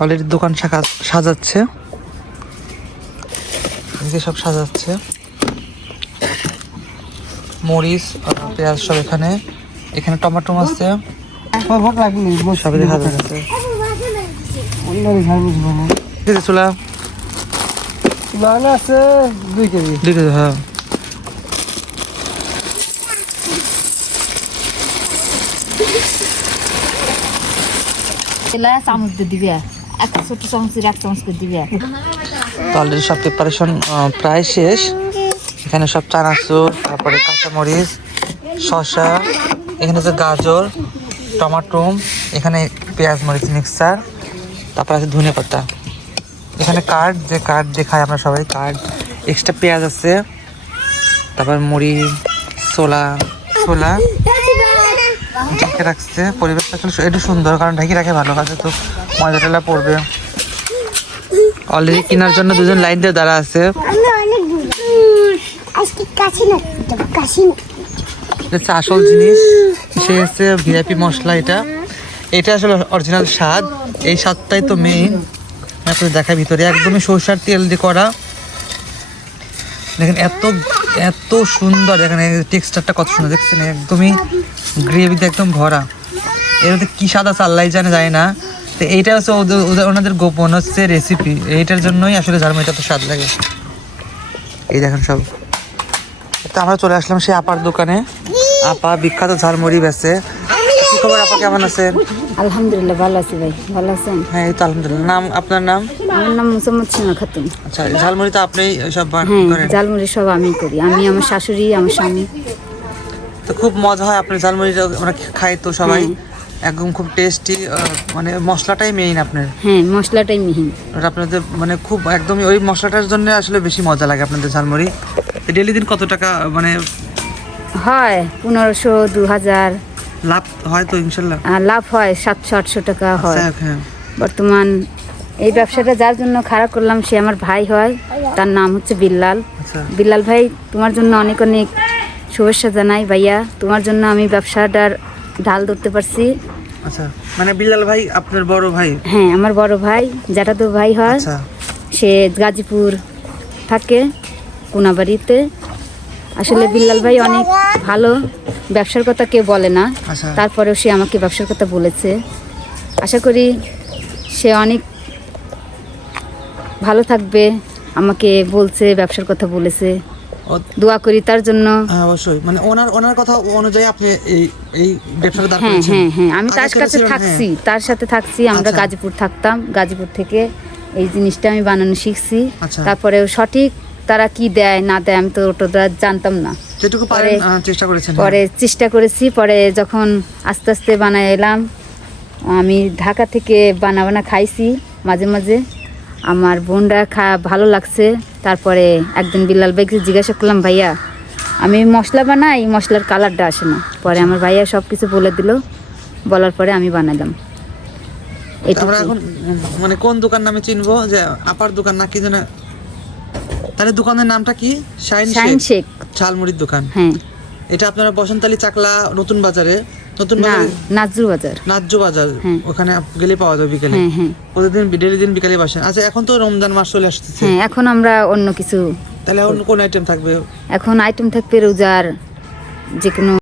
Already দোকান সাজাচ্ছে, সব সাজাচ্ছে, মরিচ পেঁয়াজ সব এখানে, এখানে টমেটো আছে, সবই দেখা যাচ্ছে। চুলা আছে 2 কেজি। হ্যাঁ, চামচ দিবে, একটা ছোট চামচের 1 চামচ করে দিবে। তো অলরেডি সব প্রিপারেশন প্রায় শেষ। এখানে সব চানাচুর, তারপরে কাঁচামরিচ, শসা, এখানে যে গাজর, টমেটো, এখানে পেঁয়াজ মরিচ মিক্সচার, তারপর আছে ধনে পাতা, এখানে কার্ড, যে কার্ড দেখায় আমরা সবাই, কার্ড, এক্সট্রা পেঁয়াজ আছে, তারপর মুড়ি, ছোলা ঢেকে রাখছে। পরিবেশটা একটু সুন্দর, কারণ ঢেকে রাখে ভালো কাছে, তো ময়দা টেলা পড়বে। অলরেডি কেনার জন্য দুজন লাইন দিয়ে দাঁড়া আছে। আসল জিনিস সে হচ্ছে ভিআইপি মশলা। এটা আসলে অরিজিনাল স্বাদ, এই স্বাদটাই তো মেইন। আপনাদের দেখায় ভিতরে একদমই সরষের তেল দিয়ে করা। দেখেন এত সুন্দর, এখানে টেক্সচারটা কত সুন্দর দেখছেন, একদমই গ্রেভিতে একদম ভরা। এর মধ্যে কি স্বাদ আছে আল্লাহ যায় না। তো এইটা হচ্ছে ওনাদের গোপন হচ্ছে রেসিপি, এইটার জন্যই আসলে ঝালমুড়িটা তো স্বাদ লাগে। এই দেখেন সব। তো আমরা চলে আসলাম সেই আপার দোকানে। আপা বিখ্যাত ঝালমুড়ি বেচে। কি খবর আপা, কেমন আছেন? আলহামদুলিল্লাহ ভালো আছি ভাই, ভালো আছেন? হ্যাঁ, এই তো আলহামদুলিল্লাহ। নাম, আপনার নাম? আমার নাম মুসাম্মদ সীমা খাতুন। আচ্ছা, ঝালমুড়ি তো আপনি সব করেন? ঝালমুড়ি সব আমি করি, আমি, আমার শাশুড়ি, আমার স্বামী। তো খুব মজা হয় আপনার ঝালমুড়িটা, আমরা খাই তো সবাই, একদম খুব টেস্টি। মানে মশলাটাই মেইন আপনার। হ্যাঁ, মশলাটাই মেইন আপনাদের, মানে খুব একদমই ওই মশলাটার জন্য আসলে বেশি মজা লাগে আপনাদের ঝালমুড়ি। ডেলি দিন কত টাকা মানে হয়? 1500, 2000 লাভ হয় তো ইনশাল্লাহ? লাভ হয়, 700-800 টাকা হয়। হ্যাঁ, বর্তমান এই ব্যবসাটা যার জন্য খাড়া করলাম সে আমার ভাই হয়, তার নাম হচ্ছে বিল্লাল। বিল্লাল ভাই, তোমার জন্য অনেক অনেক শুভেচ্ছা জানাই ভাইয়া, তোমার জন্য আমি ব্যবসাটার ঢাল ধরতে পারছি। আচ্ছা, মানে বিল্লাল ভাই আপনার বড় ভাই? হ্যাঁ, আমার বড় ভাই, জ্যাঠাতো ভাই হয়। সে গাজীপুর থাকে, কোনাবাড়িতে। আসলে বিল্লাল ভাই অনেক ভালো, ব্যবসার কথা কেউ বলে না, তারপরেও সে আমাকে ব্যবসার কথা বলেছে। আশা করি সে অনেক ভালো থাকবে, আমাকে বলছে, ব্যবসার কথা বলেছে, দোয়া করি তার জন্য। অবশ্যই, মানে ওনার কথা অনুযায়ী আপনি এই ব্যবসাটা দাঁড় করেছেন? হ্যাঁ, আমি তার কাছে থাকছি, তার সাথে থাকছি। আমরা গাজীপুর থাকতাম, গাজীপুর থেকে এই জিনিসটা আমি বানানো শিখছি। তারপরে সঠিক তারা কি দেয় না দেয় আমি তো ওটা জানতাম না, পরে চেষ্টা করেছি। পরে যখন আস্তে আস্তে বানায় এলাম, আমি ঢাকা থেকে বানা খাইছি মাঝে মাঝে, আমার বোনরা ভালো লাগছে। তারপরে একদিন বিল্লাল ভাইকে জিজ্ঞাসা করলাম, ভাইয়া আমি মশলা বানাই, মশলার কালারটা আসে না। পরে আমার ভাইয়া সব কিছু বলে দিল, বলার পরে আমি বানালাম। আমরা এখন মানে কোন দোকান নামে চিনবো, যে আপার দোকান নাকি জানা? তাহলে দোকানের নামটা কি? শাইন শেখ ঝালমুড়ির দোকান। হ্যাঁ, এটা আপনারা বসন্তলী চাকলা নতুন বাজারে, নাজ্জু বাজার, ওখানে গেলে পাওয়া যাবে বিকেলে। প্রতিদিন ডেলি দিন বিকেলে বসেন? আচ্ছা, এখন তো রমজান মাস চলে আসছে। হ্যাঁ, এখন আমরা অন্য কিছু, তাহলে অন্য কোন আইটেম থাকবে? এখন আইটেম থাকবে রোজার যে কোনো